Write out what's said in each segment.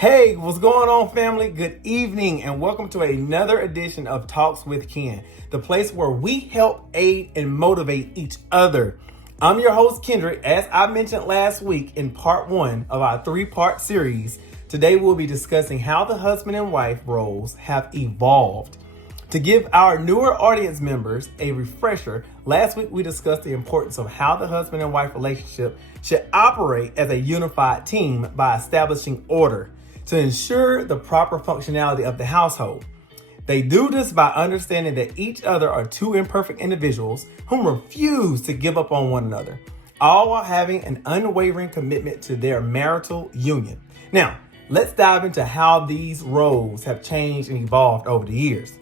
Hey, what's going on, family? Good evening, and welcome to another edition of Talks with Ken, the place where we help aid and motivate each other. I'm your host, Kendrick. As I mentioned last week in part one of our three-part series, today we'll be discussing how the husband and wife roles have evolved. To give our newer audience members a refresher, last week we discussed the importance of how the husband and wife relationship should operate as a unified team by establishing order to ensure the proper functionality of the household. They do this by understanding that each other are two imperfect individuals who refuse to give up on one another, all while having an unwavering commitment to their marital union. Now, let's dive into how these roles have changed and evolved over the years.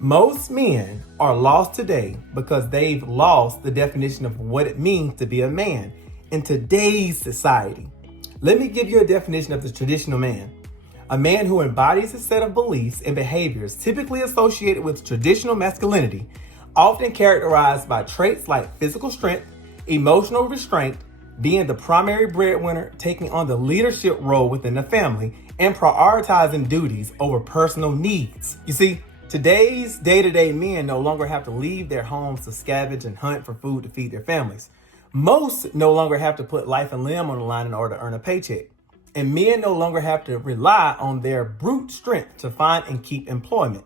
Most men are lost today because they've lost the definition of what it means to be a man in today's society. Let me give you a definition of the traditional man. A man who embodies a set of beliefs and behaviors typically associated with traditional masculinity, often characterized by traits like physical strength, emotional restraint, being the primary breadwinner, taking on the leadership role within the family, and prioritizing duties over personal needs. You see, today's day-to-day men no longer have to leave their homes to scavenge and hunt for food to feed their families. Most no longer have to put life and limb on the line in order to earn a paycheck. And men no longer have to rely on their brute strength to find and keep employment.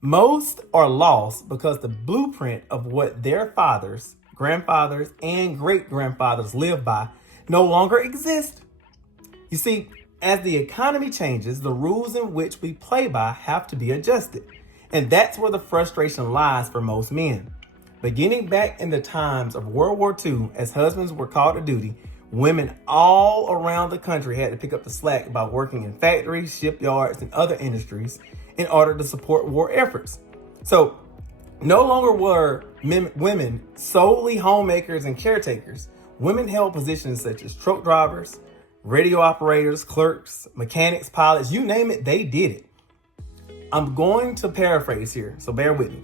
Most are lost because the blueprint of what their fathers, grandfathers, and great-grandfathers lived by no longer exists. You see, as the economy changes, the rules in which we play by have to be adjusted. And that's where the frustration lies for most men. Beginning back in the times of World War II, as husbands were called to duty, women all around the country had to pick up the slack by working in factories, shipyards, and other industries in order to support war efforts. So no longer were women solely homemakers and caretakers. Women held positions such as truck drivers, radio operators, clerks, mechanics, pilots, you name it, they did it. I'm going to paraphrase here, so bear with me.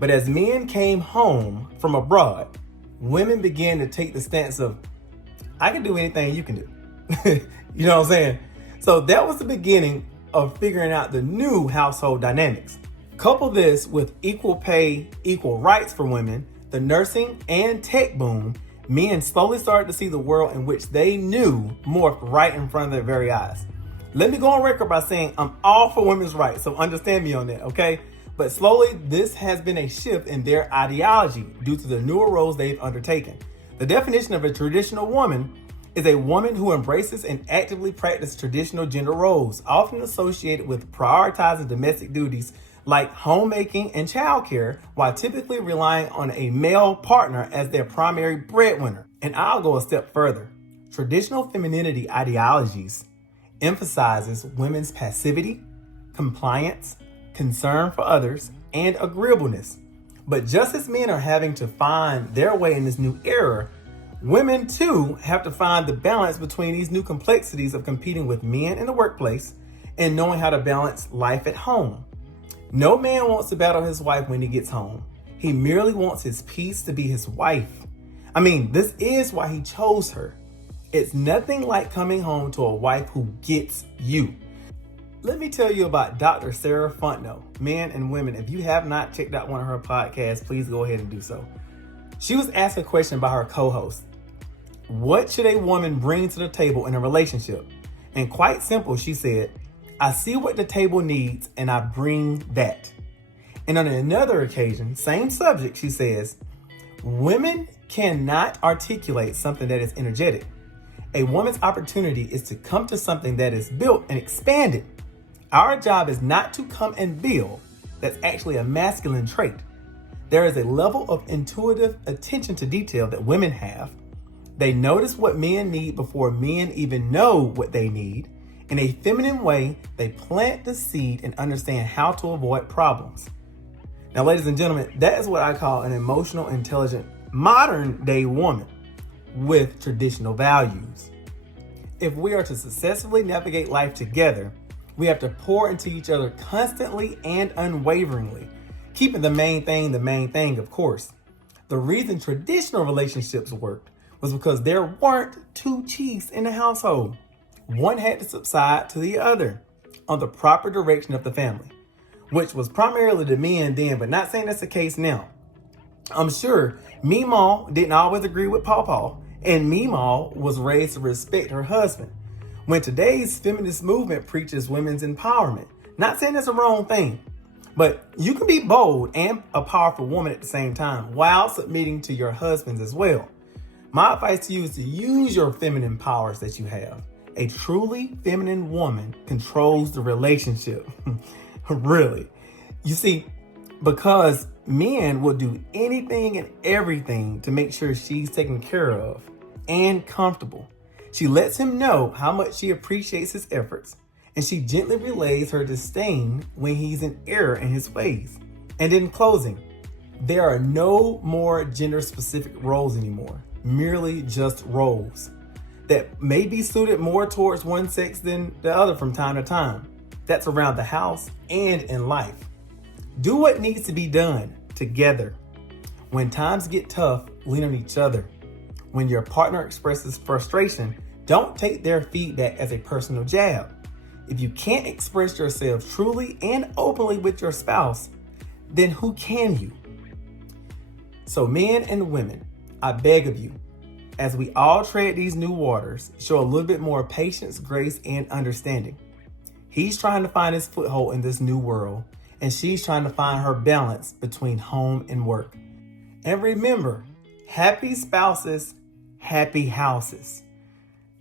But as men came home from abroad, women began to take the stance of, I can do anything you can do. You know what I'm saying? So that was the beginning of figuring out the new household dynamics. Couple this with equal pay, equal rights for women, the nursing and tech boom, men slowly started to see the world in which they knew morphed right in front of their very eyes. Let me go on record by saying I'm all for women's rights, so understand me on that, okay? But slowly, this has been a shift in their ideology due to the newer roles they've undertaken. The definition of a traditional woman is a woman who embraces and actively practices traditional gender roles, often associated with prioritizing domestic duties like homemaking and childcare, while typically relying on a male partner as their primary breadwinner. And I'll go a step further. Traditional femininity ideologies emphasizes women's passivity, compliance, concern for others, and agreeableness. But just as men are having to find their way in this new era, women too have to find the balance between these new complexities of competing with men in the workplace and knowing how to balance life at home. No man wants to battle his wife when he gets home. He merely wants his peace to be his wife. I mean, this is why he chose her. It's nothing like coming home to a wife who gets you. Let me tell you about Dr. Sarah Fontenot. Men and women, if you have not checked out one of her podcasts, please go ahead and do so. She was asked a question by her co-host. What should a woman bring to the table in a relationship? And quite simple, she said, I see what the table needs and I bring that. And on another occasion, same subject, she says, women cannot articulate something that is energetic. A woman's opportunity is to come to something that is built and expanded. Our job is not to come and build. That's actually a masculine trait. There is a level of intuitive attention to detail that women have. They notice what men need before men even know what they need. In a feminine way, they plant the seed and understand how to avoid problems. Now, ladies and gentlemen, that is what I call an emotional, intelligent, modern day woman with traditional values. If we are to successfully navigate life together, we have to pour into each other constantly and unwaveringly, keeping the main thing, of course. The reason traditional relationships worked was because there weren't two chiefs in the household. one had to subside to the other on the proper direction of the family, which was primarily the men then, but not saying that's the case now. I'm sure Meemaw didn't always agree with Pawpaw, and Meemaw was raised to respect her husband. When today's feminist movement preaches women's empowerment, not saying it's a wrong thing, but you can be bold and a powerful woman at the same time while submitting to your husbands as well. My advice to you is to use your feminine powers that you have. A truly feminine woman controls the relationship. Really. You see, because men will do anything and everything to make sure she's taken care of and comfortable. She lets him know how much she appreciates his efforts, and she gently relays her disdain when he's in error in his ways. And in closing, there are no more gender-specific roles anymore, merely just roles that may be suited more towards one sex than the other from time to time. That's around the house and in life. Do what needs to be done together. When times get tough, lean on each other. When your partner expresses frustration, don't take their feedback as a personal jab. If you can't express yourself truly and openly with your spouse, then who can you? So men and women, I beg of you, as we all tread these new waters, show a little bit more patience, grace, and understanding. He's trying to find his foothold in this new world, and she's trying to find her balance between home and work. And remember, happy spouses, happy houses.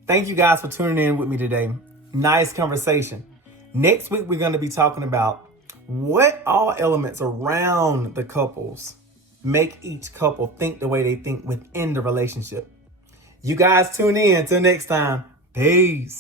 Thank you guys for tuning in with me today. Nice conversation. Next week, we're going to be talking about what all elements around the couples make each couple think the way they think within the relationship. You guys tune in. Till next time. Peace.